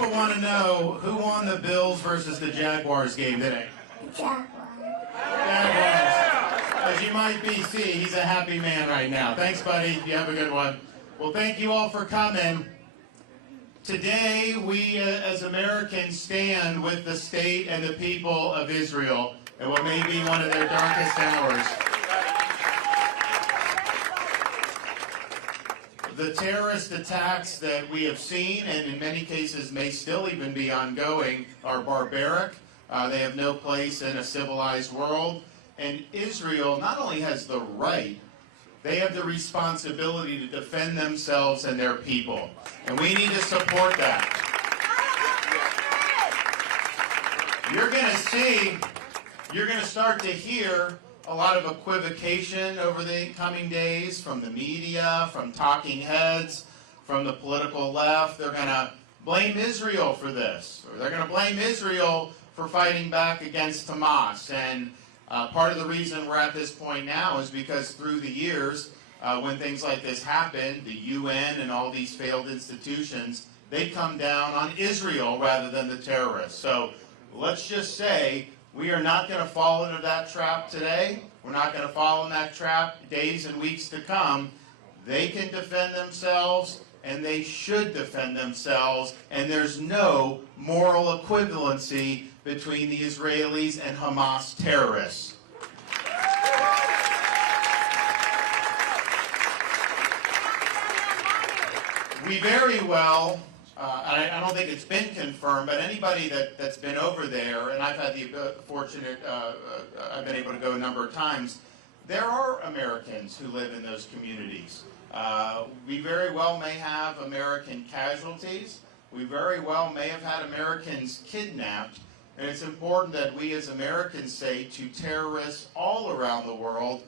people want to know who won the Bills versus the Jaguars game today. Jaguars. As you might see, he's a happy man right now. Thanks, buddy. You have a good one. Well, thank you all for coming. Today, we as Americans stand with the state and the people of Israel in what may be one of their darkest hours. The terrorist attacks that we have seen, and in many cases may still even be ongoing, are barbaric. They have no place in a civilized world. And Israel not only has the right, they have the responsibility to defend themselves and their people. And we need to support that. You're going to start to hear a lot of equivocation over the coming days from the media, from talking heads, from the political left. They're going to blame Israel for this, or they're going to blame Israel for fighting back against Hamas. And part of the reason we're at this point now is because through the years, when things like this happen, the UN and all these failed institutions, they come down on Israel rather than the terrorists. So let's just say we are not going to fall into that trap today. We're not going to fall in that trap days and weeks to come. They can defend themselves, and they should defend themselves, and there's no moral equivalency between the Israelis and Hamas terrorists. We very well, I don't think it's been confirmed, but anybody that's been over there, and I've had the I've been able to go a number of times, there are Americans who live in those communities. We very well may have American casualties. We very well may have had Americans kidnapped. And it's important that we as Americans say to terrorists all around the world,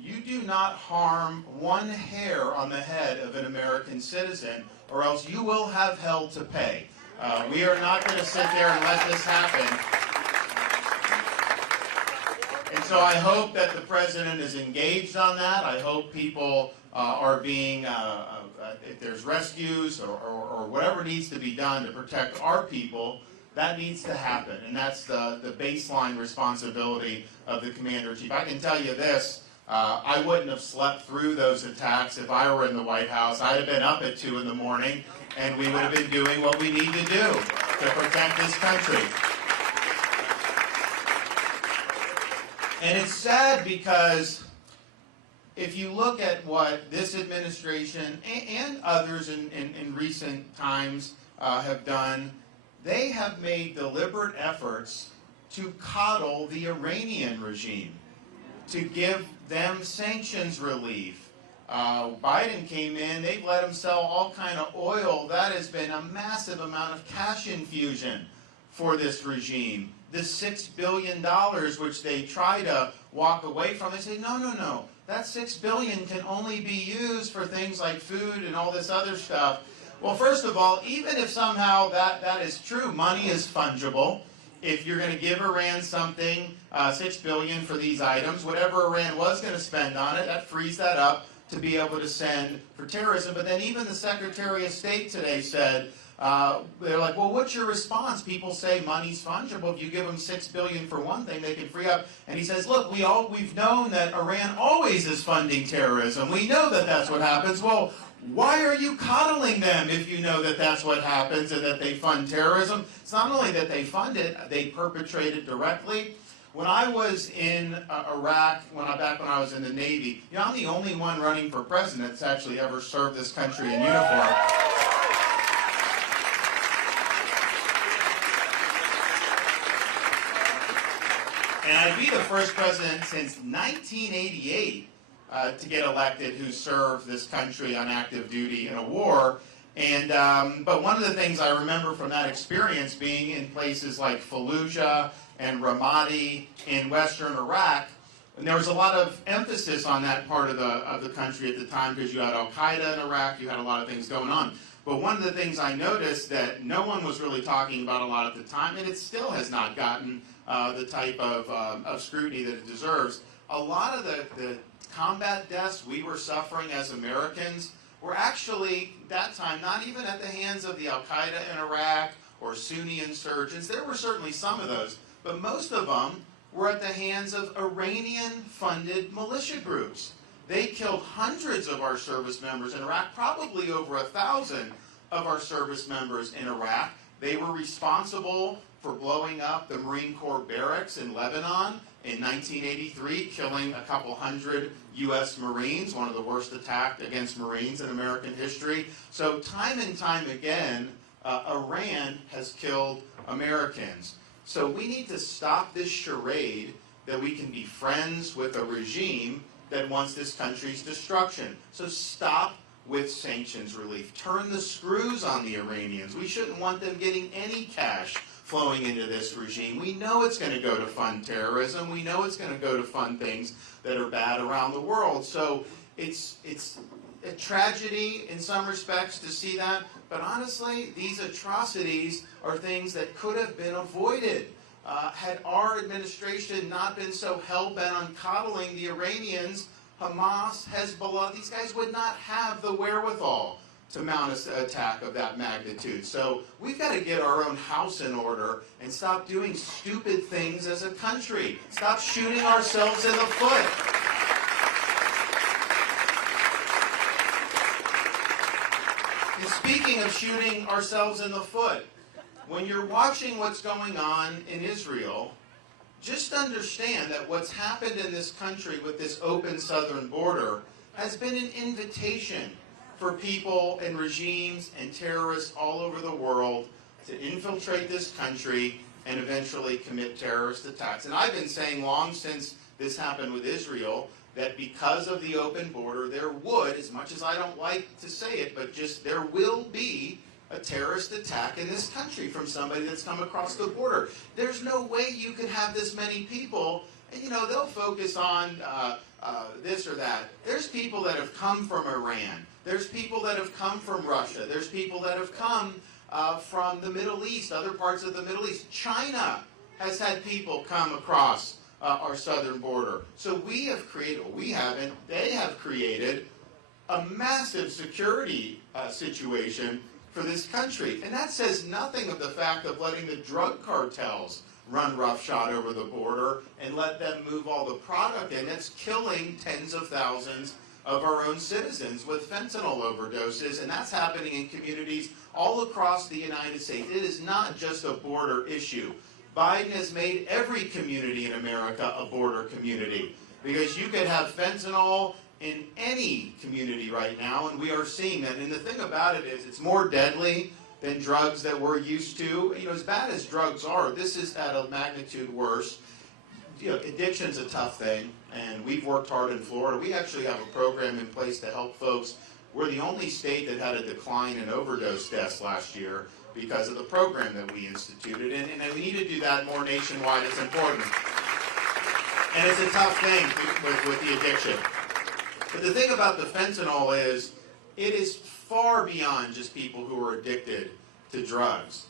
you do not harm one hair on the head of an American citizen, or else you will have hell to pay. We are not going to sit there and let this happen. And so I hope that the president is engaged on that. I hope people are being, if there's rescues or whatever needs to be done to protect our people, that needs to happen. And that's the baseline responsibility of the commander-in-chief. I can tell you this, I wouldn't have slept through those attacks if I were in the White House. I'd have been up at 2 in the morning, and we would have been doing what we need to do to protect this country. And it's sad because if you look at what this administration and others in recent times have done, they have made deliberate efforts to coddle the Iranian regime, to give them sanctions relief. Biden came in, they've let him sell all kind of oil. That has been a massive amount of cash infusion for this regime. The $6 billion which they try to walk away from, they say, no, that $6 billion can only be used for things like food and all this other stuff. Well, first of all, even if somehow that is true, money is fungible. If you're going to give Iran something, $6 billion for these items, whatever Iran was going to spend on it, that frees that up to be able to send for terrorism. But then even the Secretary of State today said, they're like, well, what's your response? People say money's fungible. If you give them $6 billion for one thing, they can free up. And he says, look, we've known that Iran always is funding terrorism. We know that that's what happens. Well, why are you coddling them if you know that that's what happens and that they fund terrorism? It's not only that they fund it, they perpetrate it directly. When I was in Iraq, back when I was in the Navy, I'm the only one running for president that's actually ever served this country in uniform. And I'd be the first president since 1988 to get elected who served this country on active duty in a war. And but one of the things I remember from that experience being in places like Fallujah and Ramadi in western Iraq, and there was a lot of emphasis on that part of the country at the time because you had Al-Qaeda in Iraq, you had a lot of things going on. But one of the things I noticed that no one was really talking about a lot at the time, and it still has not gotten the type of scrutiny that it deserves, a lot of the combat deaths we were suffering as Americans were actually, that time, not even at the hands of the Al-Qaeda in Iraq or Sunni insurgents. There were certainly some of those, but most of them were at the hands of Iranian-funded militia groups. They killed hundreds of our service members in Iraq, probably over 1,000 of our service members in Iraq. They were responsible for blowing up the Marine Corps barracks in Lebanon in 1983, killing a couple hundred U.S. Marines, one of the worst attacks against Marines in American history. So time and time again, Iran has killed Americans. So we need to stop this charade that we can be friends with a regime that wants this country's destruction. So stop with sanctions relief. Turn the screws on the Iranians. We shouldn't want them getting any cash flowing into this regime. We know it's going to go to fund terrorism. We know it's going to go to fund things that are bad around the world. So it's a tragedy in some respects to see that, but honestly, these atrocities are things that could have been avoided. Had our administration not been so hell-bent on coddling the Iranians, Hamas, Hezbollah, these guys would not have the wherewithal to mount an attack of that magnitude. So we've got to get our own house in order and stop doing stupid things as a country. Stop shooting ourselves in the foot. And speaking of shooting ourselves in the foot, when you're watching what's going on in Israel, just understand that what's happened in this country with this open southern border has been an invitation for people and regimes and terrorists all over the world to infiltrate this country and eventually commit terrorist attacks. And I've been saying long since this happened with Israel that because of the open border, there would, as much as I don't like to say it, but just there will be a terrorist attack in this country from somebody that's come across the border. There's no way you could have this many people, and they'll focus on this or that. There's people that have come from Iran. There's people that have come from Russia. There's people that have come from the Middle East, other parts of the Middle East. China has had people come across our southern border. So we have created, we haven't, they have created a massive security situation for this country. And that says nothing of the fact of letting the drug cartels run roughshod over the border and let them move all the product in. That's killing tens of thousands of our own citizens with fentanyl overdoses, and that's happening in communities all across the United States. It is not just a border issue. Biden has made every community in America a border community, because you could have fentanyl in any community right now, and we are seeing that. And the thing about it is, it's more deadly than drugs that we're used to. As bad as drugs are, this is at a magnitude worse. Addiction's a tough thing, and we've worked hard in Florida. We actually have a program in place to help folks. We're the only state that had a decline in overdose deaths last year because of the program that we instituted, and we need to do that more nationwide. It's important. And it's a tough thing with the addiction. But the thing about the fentanyl is, it is far beyond just people who are addicted to drugs.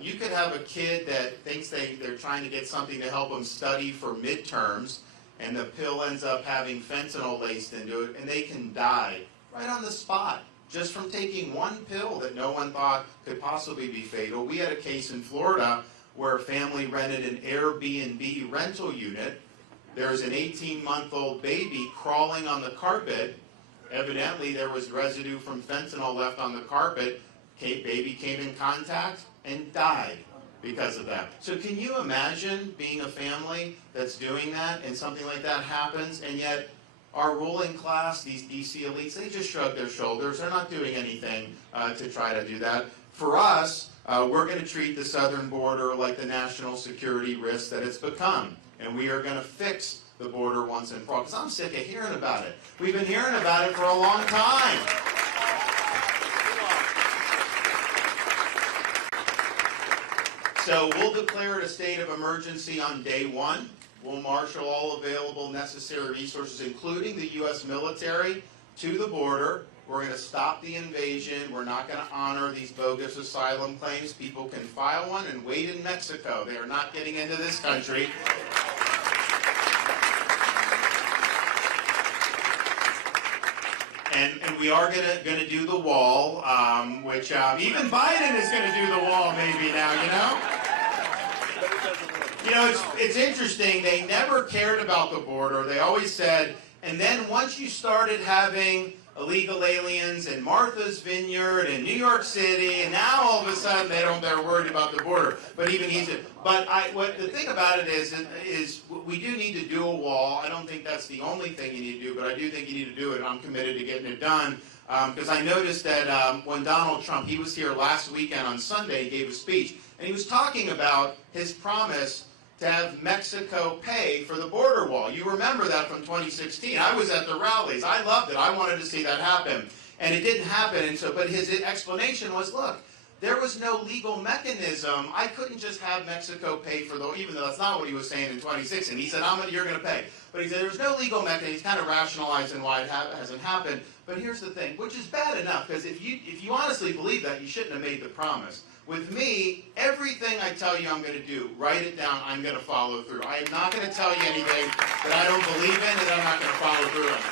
You could have a kid that thinks they're trying to get something to help them study for midterms, and the pill ends up having fentanyl laced into it, and they can die right on the spot just from taking one pill that no one thought could possibly be fatal. We had a case in Florida where a family rented an Airbnb rental unit. There's an 18-month-old baby crawling on the carpet. Evidently, there was residue from fentanyl left on the carpet. Baby came in contact and died because of that. So can you imagine being a family that's doing that and something like that happens, and yet our ruling class, these DC elites, they just shrug their shoulders. They're not doing anything to try to do that. For us, we're going to treat the southern border like the national security risk that it's become. And we are going to fix the border once and for all. Because I'm sick of hearing about it. We've been hearing about it for a long time. So we'll declare it a state of emergency on day one. We'll marshal all available necessary resources, including the U.S. military, to the border. We're going to stop the invasion. We're not going to honor these bogus asylum claims. People can file one and wait in Mexico. They are not getting into this country. And we are gonna do the wall, which even Biden is gonna do the wall maybe now, you know? You know, it's interesting. They never cared about the border. They always said, and then once you started having illegal aliens in Martha's Vineyard in New York City, and now all of a sudden they're worried about the border. But even easier. But the thing about it is we do need to do a wall. I don't think that's the only thing you need to do, but I do think you need to do it. And I'm committed to getting it done. Because I noticed that when Donald Trump, he was here last weekend on Sunday, he gave a speech, and he was talking about his promise to have Mexico pay for the border wall. You remember that from 2016. I was at the rallies. I loved it. I wanted to see that happen. And it didn't happen. And so, but his explanation was, look, there was no legal mechanism. I couldn't just have Mexico pay for the, even though that's not what he was saying in 2016. He said, you're going to pay. But he said, there's no legal mechanism. He's kind of rationalizing why it hasn't happened. But here's the thing, which is bad enough, because if you honestly believe that, you shouldn't have made the promise. With me, everything I tell you I'm going to do, write it down, I'm going to follow through. I am not going to tell you anything that I don't believe in and that I'm not going to follow through on.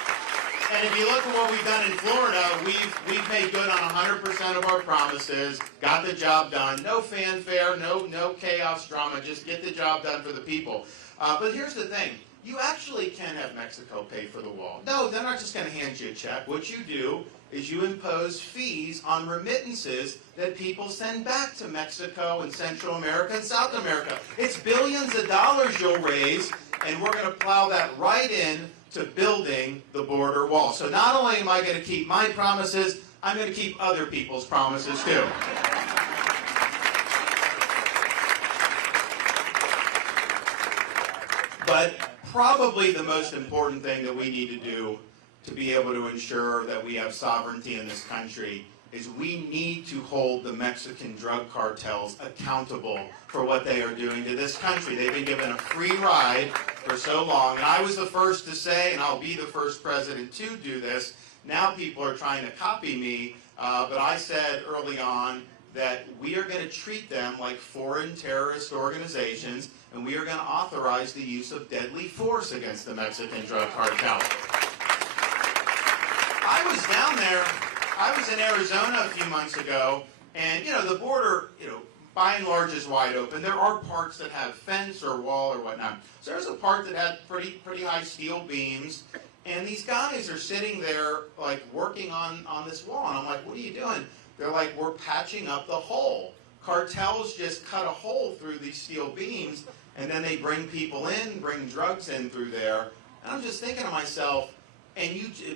And if you look at what we've done in Florida, we've made good on 100% of our promises, got the job done, no fanfare, no chaos drama, just get the job done for the people. But here's the thing. You actually can have Mexico pay for the wall. No, they're not just going to hand you a check. What you do is you impose fees on remittances that people send back to Mexico and Central America and South America. It's billions of dollars you'll raise, and we're going to plow that right in to building the border wall. So not only am I going to keep my promises, I'm going to keep other people's promises too. But probably the most important thing that we need to do to be able to ensure that we have sovereignty in this country is we need to hold the Mexican drug cartels accountable for what they are doing to this country. They've been given a free ride for so long, and I was the first to say, and I'll be the first president to do this. Now people are trying to copy me, but I said early on that we are going to treat them like foreign terrorist organizations, and we are going to authorize the use of deadly force against the Mexican drug cartel. I was down there, I was in Arizona a few months ago, and the border, by and large is wide open. There are parts that have fence or wall or whatnot. So there's a part that had pretty high steel beams, and these guys are sitting there like working on this wall, and I'm like, what are you doing? They're like, we're patching up the hole. Cartels just cut a hole through these steel beams, and then they bring people in, bring drugs in through there. And I'm just thinking to myself, and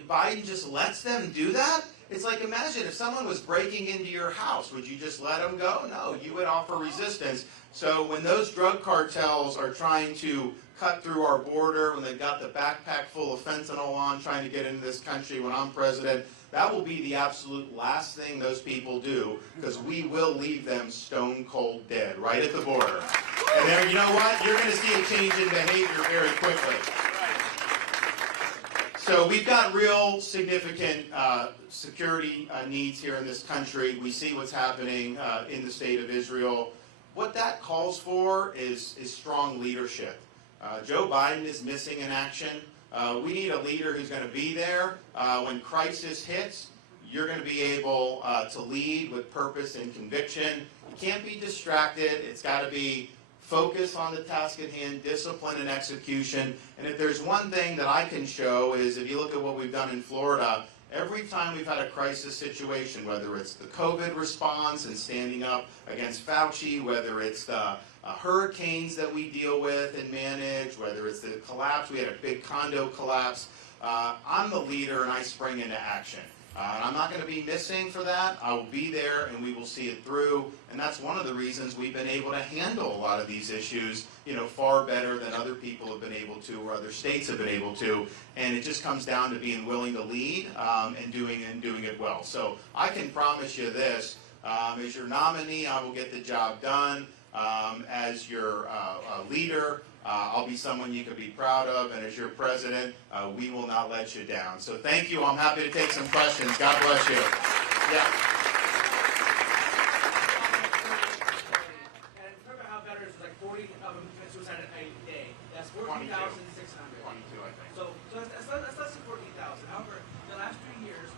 Biden just lets them do that? It's like, imagine if someone was breaking into your house, would you just let them go? No, you would offer resistance. So when those drug cartels are trying to cut through our border, when they've got the backpack full of fentanyl on trying to get into this country when I'm president, that will be the absolute last thing those people do, because we will leave them stone cold dead right at the border. And then, you know what? You're going to see a change in behavior very quickly. So we've got real significant security needs here in this country. We see what's happening in the state of Israel. What that calls for is strong leadership. Joe Biden is missing in action. We need a leader who's going to be there when crisis hits. You're going to be able to lead with purpose and conviction. You can't be distracted. It's got to be focus on the task at hand, discipline and execution. And if there's one thing that I can show is, if you look at what we've done in Florida, every time we've had a crisis situation, whether it's the COVID response and standing up against Fauci, whether it's the hurricanes that we deal with and manage, whether it's the collapse, we had a big condo collapse, I'm the leader and I spring into action. And I'm not going to be missing for that. I will be there and we will see it through. And that's one of the reasons we've been able to handle a lot of these issues, far better than other people have been able to, or other states have been able to. And it just comes down to being willing to lead and doing it well. So I can promise you this, as your nominee, I will get the job done. As your leader, I'll be someone you can be proud of, and as your president, we will not let you down. So thank you. I'm happy to take some questions. God bless you. Yeah. And remember how veterans is like 40 of them commit suicide a day. That's 14,600. 22, I think. So that's less than 14,000. However, the last 3 years,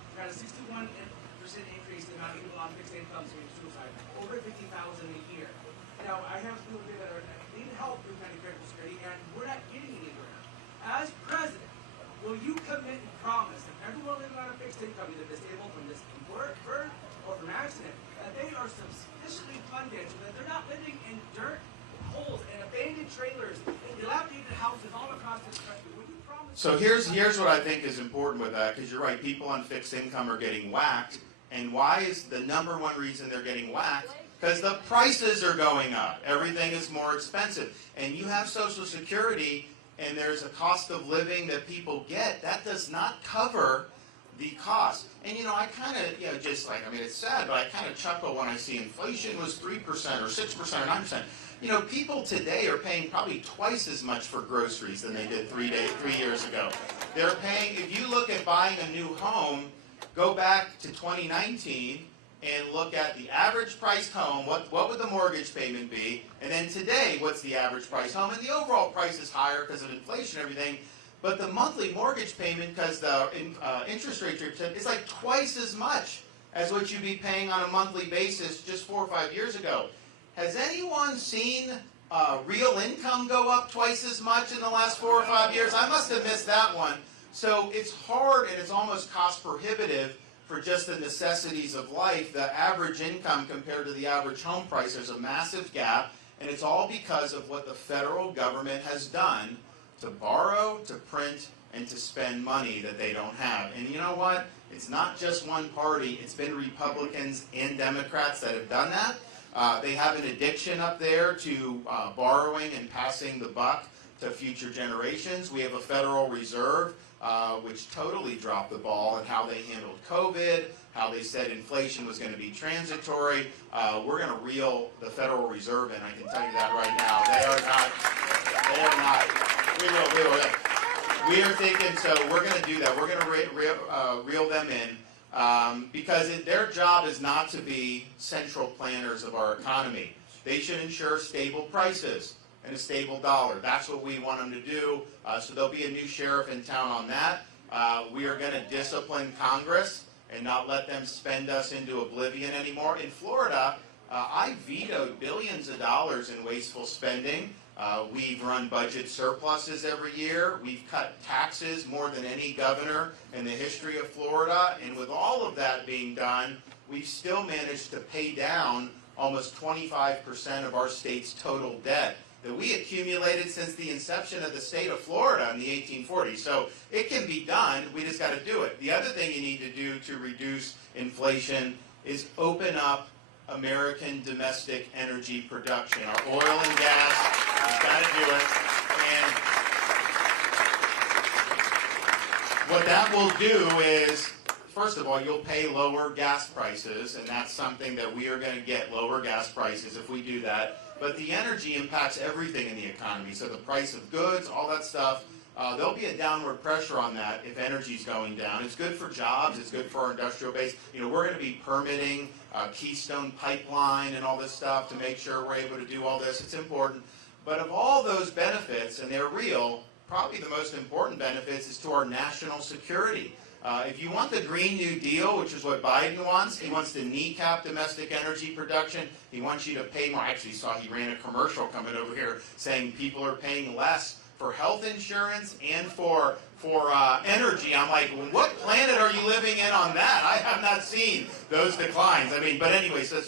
So here's what I think is important with that, because you're right, people on fixed income are getting whacked. And why is the number one reason they're getting whacked? Because the prices are going up. Everything is more expensive. And you have Social Security, and there's a cost of living that people get. That does not cover the cost. And I kind of, just like, it's sad, but I kind of chuckle when I see inflation was 3% or 6% or 9%. People today are paying probably twice as much for groceries than they did 3 years ago. They're paying, if you look at buying a new home, go back to 2019 and look at the average price home, what would the mortgage payment be, and then today, what's the average price home? And the overall price is higher because of inflation and everything, but the monthly mortgage payment, because the interest rate is like twice as much as what you'd be paying on a monthly basis just 4 or 5 years ago. Has anyone seen real income go up twice as much in the last 4 or 5 years? I must have missed that one. So it's hard and it's almost cost prohibitive for just the necessities of life. The average income compared to the average home price, there's a massive gap, and it's all because of what the federal government has done to borrow, to print, and to spend money that they don't have. And you know what? It's not just one party. It's been Republicans and Democrats that have done that. They have an addiction up there to borrowing and passing the buck to future generations. We have a Federal Reserve which totally dropped the ball in how they handled COVID, how they said inflation was going to be transitory. We're going to reel the Federal Reserve in, I can tell you that right now. We are thinking, so we're going to do that. We're going to reel them in because their job is not to be central planners of our economy. They should ensure stable prices and a stable dollar. That's what we want them to do. So there'll be a new sheriff in town on that. We are going to discipline Congress and not let them spend us into oblivion anymore. In Florida, I vetoed billions of dollars in wasteful spending. We've run budget surpluses every year. We've cut taxes more than any governor in the history of Florida. And with all of that being done, we've still managed to pay down almost 25% of our state's total debt that we accumulated since the inception of the state of Florida in the 1840s. So it can be done, we just got to do it. The other thing you need to do to reduce inflation is open up American domestic energy production. Our oil and gas, we've got to do it. And what that will do is, first of all, you'll pay lower gas prices, and that's something that we are going to get, lower gas prices if we do that. But the energy impacts everything in the economy. So the price of goods, all that stuff, there'll be a downward pressure on that if energy's going down. It's good for jobs. It's good for our industrial base. We're going to be permitting Keystone Pipeline and all this stuff to make sure we're able to do all this. It's important. But of all those benefits, and they're real, probably the most important benefits is to our national security. If you want the Green New Deal, which is what Biden wants, he wants to kneecap domestic energy production. He wants you to pay more. I actually saw he ran a commercial coming over here saying people are paying less for health insurance and for energy. I'm like, well, what planet are you living in on that? I have not seen those declines. But anyway, so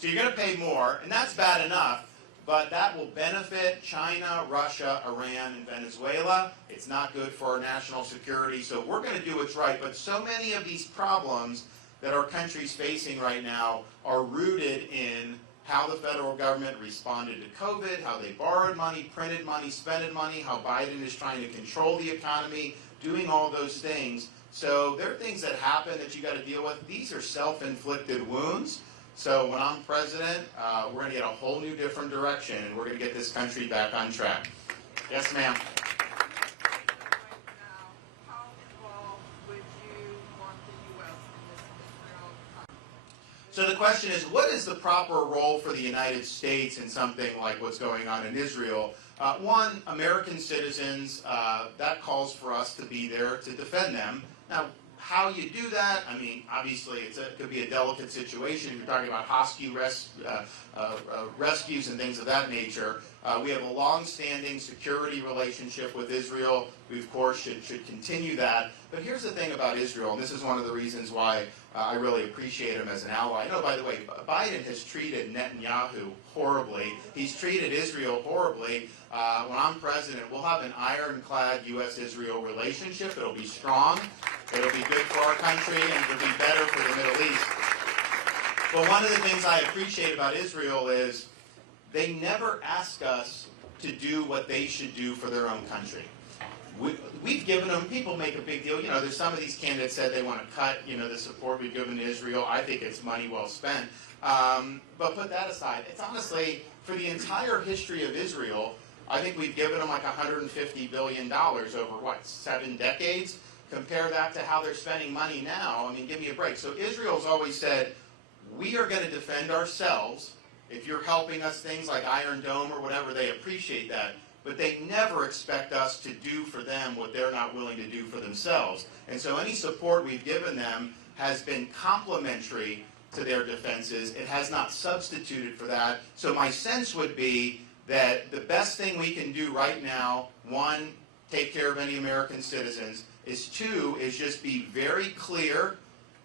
you're going to pay more, and that's bad enough. But that will benefit China, Russia, Iran, and Venezuela. It's not good for our national security, so we're going to do what's right. But so many of these problems that our country's facing right now are rooted in how the federal government responded to COVID, how they borrowed money, printed money, spent money, how Biden is trying to control the economy, doing all those things. So there are things that happen that you got to deal with. These are self-inflicted wounds. So when I'm president, we're going to get a whole new different direction, and we're going to get this country back on track. Yes, ma'am. Right now, how involved would you want the U.S. in this Israel conflict? So the question is, what is the proper role for the United States in something like what's going on in Israel? One, American citizens, that calls for us to be there to defend them. Now, how you do that, obviously it could be a delicate situation. If you're talking about rescues and things of that nature. We have a long-standing security relationship with Israel. We, of course, should continue that. But here's the thing about Israel, and this is one of the reasons why I really appreciate him as an ally. No, by the way, Biden has treated Netanyahu horribly. He's treated Israel horribly. When I'm president, we'll have an ironclad U.S.-Israel relationship. It'll be strong. It'll be good for our country, and it'll be better for the Middle East. But one of the things I appreciate about Israel is they never ask us to do what they should do for their own country. We've given them, people make a big deal, there's some of these candidates said they want to cut, the support we've given to Israel. I think it's money well spent. But put that aside. It's honestly, for the entire history of Israel, I think we've given them like $150 billion over, 7 decades? Compare that to how they're spending money now. I mean, give me a break. So Israel's always said, we are going to defend ourselves. If you're helping us things like Iron Dome or whatever, they appreciate that. But they never expect us to do for them what they're not willing to do for themselves. And so any support we've given them has been complementary to their defenses. It has not substituted for that. So my sense would be that the best thing we can do right now, 1, take care of any American citizens, is 2, is just be very clear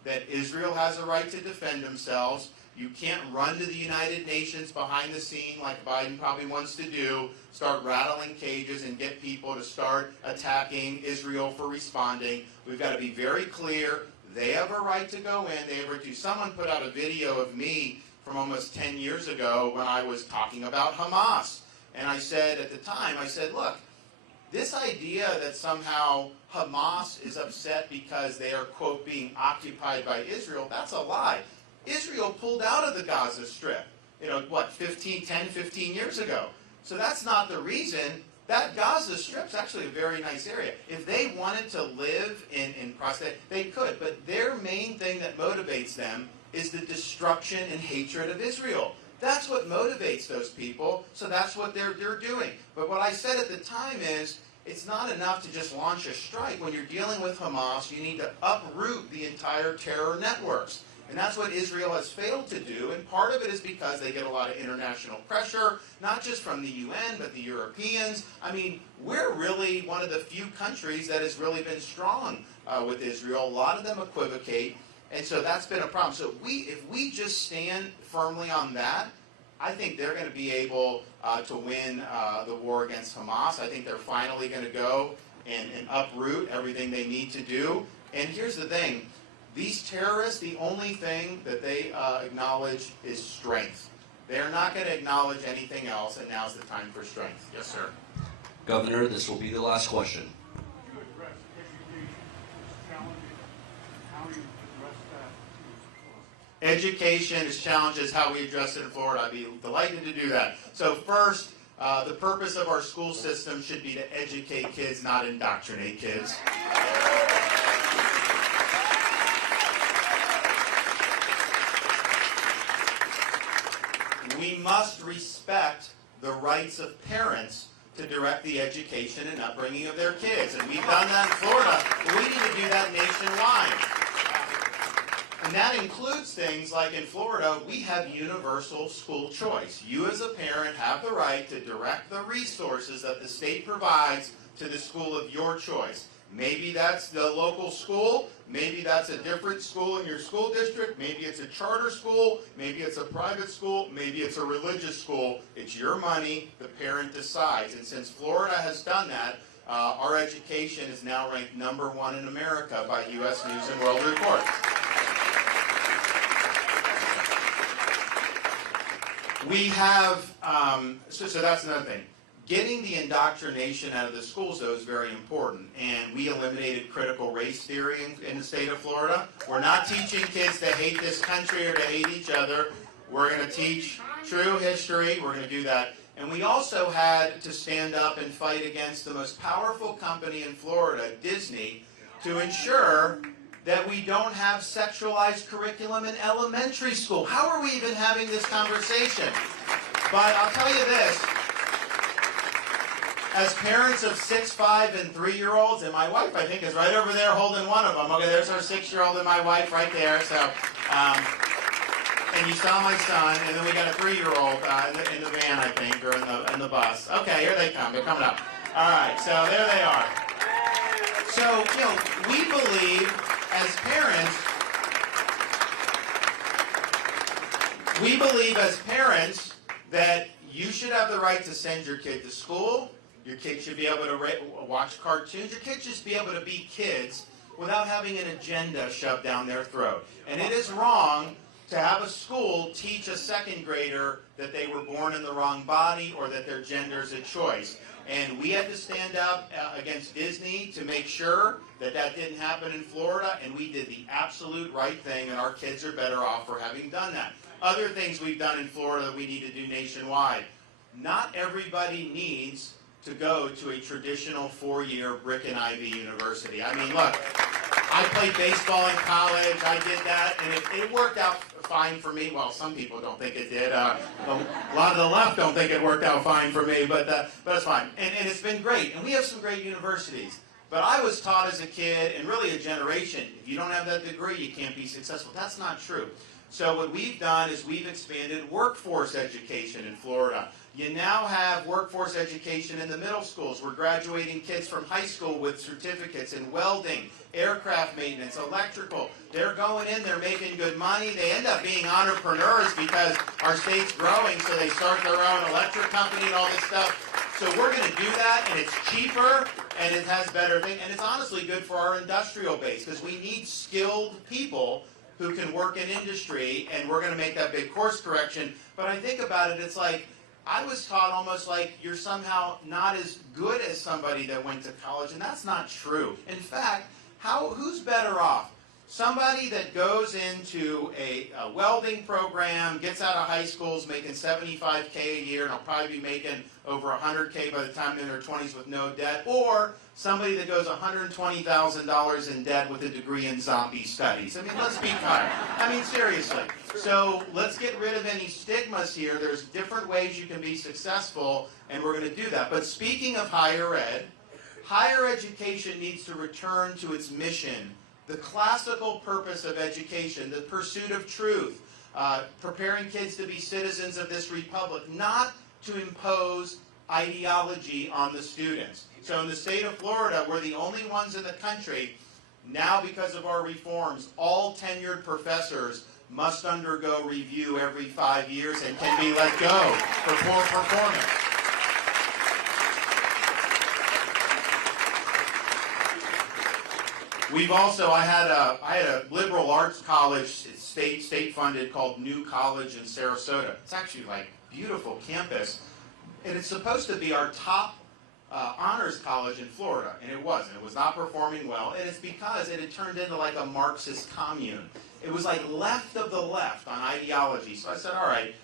that Israel has a right to defend themselves. You can't run to the United Nations behind the scene like Biden probably wants to do, start rattling cages and get people to start attacking Israel for responding. We've got to be very clear. They have a right to go in. They have a right to. Someone put out a video of me from almost 10 years ago when I was talking about Hamas. And I said at the time, look, this idea that somehow Hamas is upset because they are, quote, being occupied by Israel, that's a lie. Israel pulled out of the Gaza Strip, 15 years ago. So that's not the reason. That Gaza Strip's actually a very nice area. If they wanted to live in prosperity, they could. But their main thing that motivates them is the destruction and hatred of Israel. That's what motivates those people, so that's what they're doing. But what I said at the time is, it's not enough to just launch a strike. When you're dealing with Hamas, you need to uproot the entire terror networks. And that's what Israel has failed to do, and part of it is because they get a lot of international pressure, not just from the UN, but the Europeans. I mean, we're really one of the few countries that has really been strong with Israel. A lot of them equivocate, and so that's been a problem. So if we just stand firmly on that, I think they're going to be able to win the war against Hamas. I think they're finally going to go and uproot everything they need to do. And here's the thing. These terrorists, the only thing that they acknowledge is strength. They're not going to acknowledge anything else, and now's the time for strength. Yes, sir. Governor, this will be the last question. You address education is challenging. How do you address that? Education is challenges, how we address it in Florida. I'd be delighted to do that. So first, the purpose of our school system should be to educate kids, not indoctrinate kids. We must respect the rights of parents to direct the education and upbringing of their kids. And we've done that in Florida. We need to do that nationwide. And that includes things like in Florida, we have universal school choice. You as a parent have the right to direct the resources that the state provides to the school of your choice. Maybe that's the local school, maybe that's a different school in your school district, maybe it's a charter school, maybe it's a private school, maybe it's a religious school. It's your money, the parent decides. And since Florida has done that, our education is now ranked #1 in America by U.S. News and World Report. We have, so that's another thing. Getting the indoctrination out of the schools, though, is very important. And we eliminated critical race theory in the state of Florida. We're not teaching kids to hate this country or to hate each other. We're going to teach true history. We're going to do that. And we also had to stand up and fight against the most powerful company in Florida, Disney, to ensure that we don't have sexualized curriculum in elementary school. How are we even having this conversation? But I'll tell you this. As parents of 6, 5, and 3-year-olds, and my wife, I think, is right over there holding one of them. Okay, there's our 6-year-old and my wife right there. So and you saw my son, and then we got a 3-year-old in the van, I think, or in the bus. Okay, here they come. They're coming up. All right, so there they are. So, we believe as parents that you should have the right to send your kid to school. Your kid should be able to watch cartoons. Your kids should be able to be kids without having an agenda shoved down their throat. And it is wrong to have a school teach a second grader that they were born in the wrong body or that their gender is a choice. And we had to stand up against Disney to make sure that that didn't happen in Florida, and we did the absolute right thing, and our kids are better off for having done that. Other things we've done in Florida that we need to do nationwide. Not everybody needs to go to a traditional 4-year brick and ivy university. I mean, look, I played baseball in college, I did that, and it worked out fine for me. Well, some people don't think it did. A lot of the left don't think it worked out fine for me, but it's fine. And it's been great, and we have some great universities. But I was taught as a kid, and really a generation, if you don't have that degree, you can't be successful. That's not true. So what we've done is we've expanded workforce education in Florida. You now have workforce education in the middle schools. We're graduating kids from high school with certificates in welding, aircraft maintenance, electrical. They're going in, they're making good money. They end up being entrepreneurs because our state's growing, so they start their own electric company and all this stuff. So we're going to do that, and it's cheaper, and it has better things, and it's honestly good for our industrial base because we need skilled people who can work in industry, and we're going to make that big course correction. But I think about it, it's like, I was taught almost like you're somehow not as good as somebody that went to college, and that's not true. In fact, who's better off? Somebody that goes into a welding program, gets out of high school, is making $75K a year, and will probably be making over $100K by the time they're in their 20s with no debt, or somebody that goes $120,000 in debt with a degree in zombie studies. I mean, let's be kind. I mean, seriously. So let's get rid of any stigmas here. There's different ways you can be successful, and we're going to do that. But speaking of higher education needs to return to its mission, the classical purpose of education, the pursuit of truth, preparing kids to be citizens of this republic, not to impose ideology on the students. So in the state of Florida, we're the only ones in the country, now because of our reforms, all tenured professors must undergo review every 5 years and can be let go for poor performance. We've also, I had a liberal arts college, state funded, called New College in Sarasota. It's actually like beautiful campus, and it's supposed to be our top honors college in Florida, and it wasn't. It was not performing well, and it's because it had turned into like a Marxist commune. It was like left of the left on ideology. So I said, all right,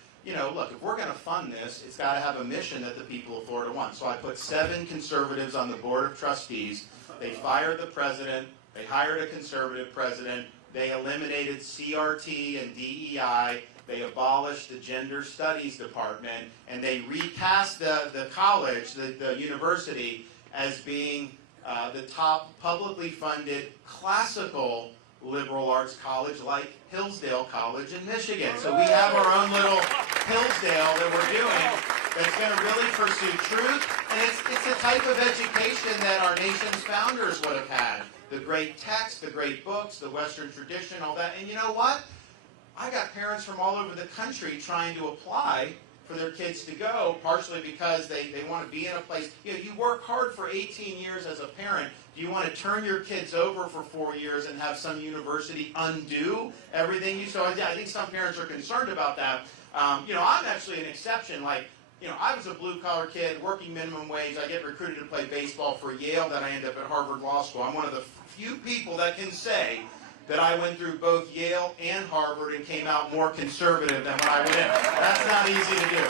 look, if we're going to fund this, it's got to have a mission that the people of Florida want. So I put 7 conservatives on the board of trustees. They fired the president. They hired a conservative president. They eliminated CRT and DEI. They abolished the gender studies department, and they recast the college, the university, as being the top publicly funded classical liberal arts college like Hillsdale College in Michigan. So we have our own little Hillsdale that we're doing that's going to really pursue truth, and it's the type of education that our nation's founders would have had. The great text, the great books, the Western tradition, all that. And you know what? I got parents from all over the country trying to apply for their kids to go, partially because they want to be in a place. You work hard for 18 years as a parent. Do you want to turn your kids over for 4 years and have some university undo everything you saw? Yeah, I think some parents are concerned about that. I'm actually an exception. I was a blue-collar kid, working minimum wage. I get recruited to play baseball for Yale, then I end up at Harvard Law School. I'm one of the few people that can say that I went through both Yale and Harvard and came out more conservative than when I went in. That's not easy to do.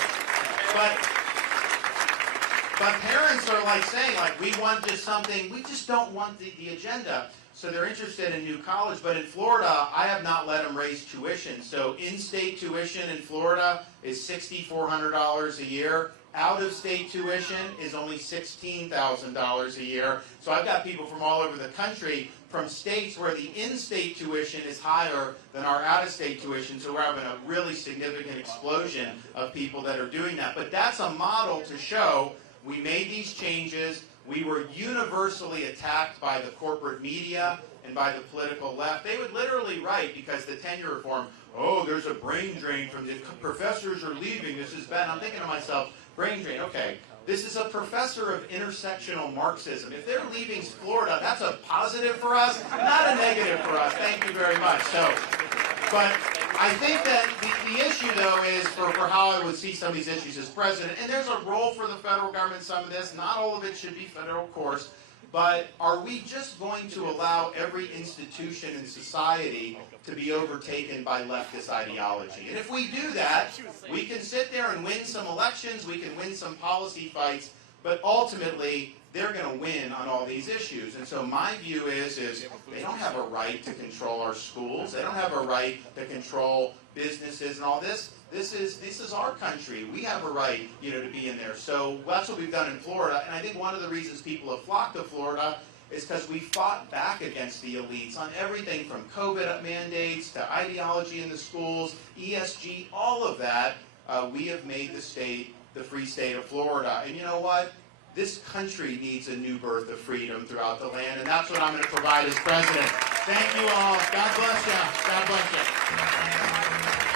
But parents are saying, we want just something, we just don't want the agenda. So they're interested in new college, but in Florida, I have not let them raise tuition. So in-state tuition in Florida is $6,400 a year. Out-of-state tuition is only $16,000 a year. So I've got people from all over the country from states where the in-state tuition is higher than our out-of-state tuition, so we're having a really significant explosion of people that are doing that. But that's a model to show we made these changes. We were universally attacked by the corporate media and by the political left. They would literally write, because the tenure reform, oh, there's a brain drain from the professors are leaving, this is bad. I'm thinking to myself, brain drain, okay. This is a professor of intersectional Marxism. If they're leaving Florida, that's a positive for us, not a negative for us. Thank you very much. So, but I think that the issue, though, is for how I would see some of these issues as president, and there's a role for the federal government in some of this. Not all of it should be federal, of course. But are we just going to allow every institution in society to be overtaken by leftist ideology? And if we do that, we can sit there and win some elections, we can win some policy fights, but ultimately, they're going to win on all these issues. And so my view is they don't have a right to control our schools. They don't have a right to control businesses and all this. This is our country. We have a right, to be in there. So that's what we've done in Florida. And I think one of the reasons people have flocked to Florida is because we fought back against the elites on everything from COVID mandates to ideology in the schools, ESG, all of that. We have made the state the free state of Florida. And you know what? This country needs a new birth of freedom throughout the land, and that's what I'm going to provide as president. Thank you all. God bless you. God bless you.